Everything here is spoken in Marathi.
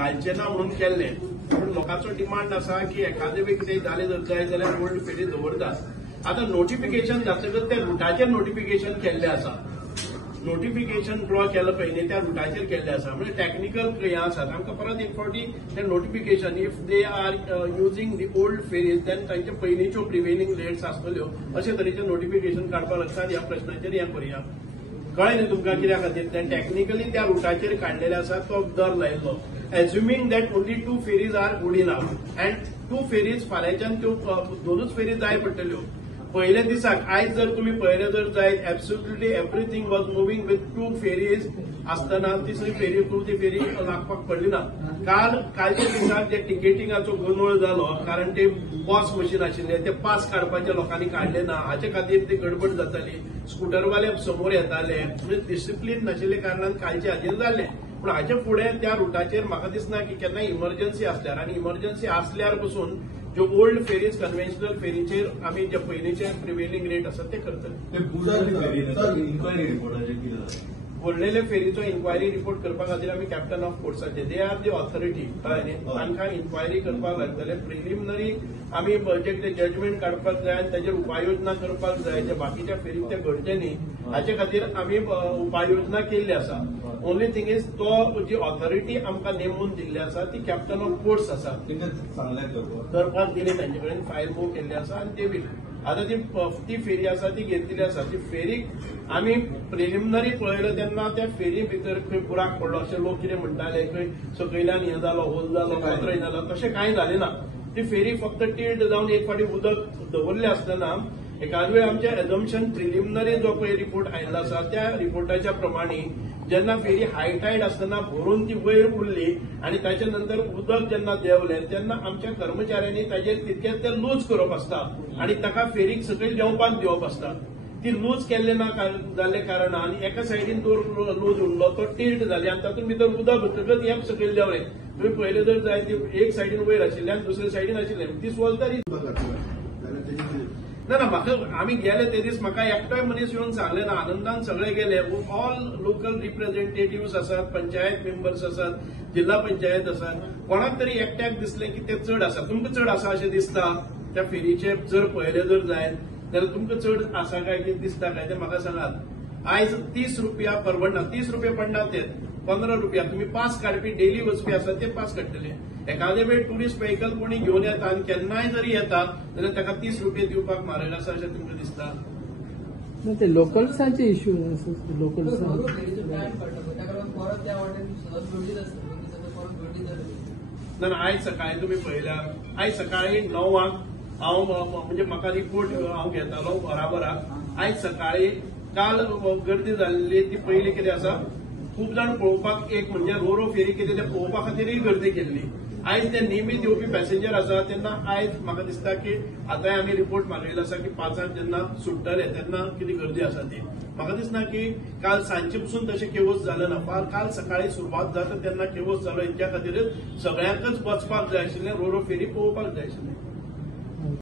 घालचे ना म्हणून केल्ले, पण लोकांचो डिमांड आसा की एखादे बी कितें जालें जर जाय जाल्यार ओल्ड फेरी दवरतात. आतां नोटिफिकेशन जातकच त्या रुटाचेर नोटिफिकेशन केल्लें आसा. नोटिफिकेशन ड्रॉ केलं पयलीं त्या रुटाचेर केल्लें आसा, म्हणजे टॅक्निकल हें आसा. आमकां परत एक फावटी तें notification if they are using the old ferries then तांचे पयलींच्यो प्रिवेलिंग रेट्स आसतल्यो अशे तरेचें नोटिफिकेशन काडपाक लागता. ह्या प्रश्नाचेर हें करुया. कळ्ळें न्ही तुमकां कित्या खातीर तें टॅक्निकली त्या रुटाचेर काडलेले आसा तो दर लायिल्लो. Assuming that only 2 ferries are good enough and 2 ferries फाल्यांच्यान त्यो 2च फेरीज जाय पडटल्यो. पयल्या दिसाक आयज जर तुम्ही पळयलें जर जायत absolutely everything was moving with 2 ferries आसतना तिसरी फेरी चवथी फेरी लागपाक पडली ना. कालच्या दिसाक जे टिकेटिंगाचो गोंधळ जालो कारण ते पॉस मशीन आशिल्ले ते पास काडपाचे लोकांनी काडले ना, हाचे खातीर ती गडबड जाताली. स्कुटरवाले समोर येताले, म्हणजे डिसिप्लीन नाशिल्ले कारणान कालचे हाजेर जाल्ले. पण हाचे फुडें त्या रुटाचेर म्हाका दिसना की केन्ना इमर्जन्सी आसल्यार, आनी इमर्जन्सी आसल्यार पसून ज्यो ओल्ड फेरीज कन्व्हेन्शनल फेरीचेर आमी जे पयलींचे प्रिवेलिंग रेट आसा ते करतले. व्हडलेले फेरीचो इन्क्वायरी रिपोर्ट करपा खातीर आमी कॅप्टन ऑफ कोर्ट्साचे दे आर दी ऑथॉरिटी, तांकां इन्क्वायरी करपाक लागतले. प्रिलिमिनरी आमी जे जजमेंट काडपाक जाय आनी ताचेर उपाययोजना करपाक जाय जे बाकीच्या फेरीक ते घडचे न्ही हाचे खातीर आमी उपाययोजना केल्ली आसा. ओन्ली थिंग इज तो जी ऑथॉरिटी आमकां नेमून दिल्ली आसा ती कॅप्टन ऑफ कोर्ट्स आसा करपाक दिली, तांचे कडेन फायल मूव केल्ली आसा आनी ते बी आता ती फेरी आसा ती घेतलेली आसा. ती फेरीक आमी प्रिलिमिनरी पळयलो तेन्ना त्या फेरी भितर खंय बुराक पडलो अशे लोक कितें म्हणटाले, खंय सकयल्यान हें जालो, होल जालो, कोत्रय जालो, तशें कांय जालें ना. ती फेरी फक्त टिल्ट जावन एक फावटी उदक दवरलें आसतना एखाद वेळ आमचें एजम्पशन प्रिलिमिनरी जो पळय रिपोर्ट आयिल्लो आसा त्या रिपोर्टाच्या प्रमाणे जेन्ना फेरी हाय टायड आसतना भरून ती वयर उरली आनी ताचे नंतर उदक जेन्ना देंवलें तेन्ना आमच्या कर्मचाऱ्यांनी ताचेर तितकेंच तें लूज करप आसता आनी ताका फेरीक सकयल देंवपाक दिवप आसता. ती लूज केल्ले ना जाल्ले कारणान एका सायडीन दोर लूज उरलो तो टिल्ट जाले आनी तातूंत भितर उदक भितरच हें सकयल देंवलें. तुमी पयलें जर जाय ती एक सायडीन वयर आशिल्लें आनी दुसरे सायडीन आशिल्लें. दीस वॉज द ना म्हाका आमी गेले ते दीस म्हाका एकटोय मनीस येवन सांगले ना, आनंदान सगळे गेले. ऑल लोकल रिप्रेझेंटेटिव्ह आसात, पंचायत मेंबर्स आसात, जिल्हा पंचायत आसात. कोणाक तरी एकट्याक दिसलें की ते चड आसा. तुमकां चड आसा अशें दिसता त्या फेरीचे जर पळयले जर जायत जाल्यार तुमकां चड आसा काय कितें दिसता काय ते म्हाका सांगात. आयज 30 रुपया परवडना, 30 रुपया पडना ते 15 रुपया. तुम्ही पास काडपी डेली वचपी आसा ते पास काडटले. एखादे वेळ टुरिस्ट व्हेकल कोणी घेवन येता आनी केन्नाय जरी येता जाल्यार ताका 30 रुपये दिवपाक म्हारग आसा अशें तुमकां दिसता. ते लोकल्सांचे इश्यू ना आयज सकाळी तुम्ही पळयल्यार आयज सकाळी 9 हांव म्हणजे म्हाका रिपोर्ट हांव घेतालो बराबराक. आयज सकाळी काल गर्दी जाल्ली ती पयली कितें आसा खूब जाण पळोवपाक एक म्हणजे रोरो फेरी कितें ते पळोवपा खातीरय गर्दी केल्ली. आयज ते नियमीत येवपी पॅसेंजर आसा तेन्ना आयज म्हाका दिसता की आतांय आमी रिपोर्ट मागयलो आसा की 5 जेन्ना सुट्टले तेन्ना कितें गर्दी आसा ती. म्हाका दिसना की काल सांजचे पसून तशें केवस जालें ना. काल सकाळी सुरवात जाता तेन्ना केवस जालो. इतक्या खातीरच सगळ्यांकच वचपाक जाय आशिल्लें, रोरो फेरी पळोवपाक जाय आशिल्लें.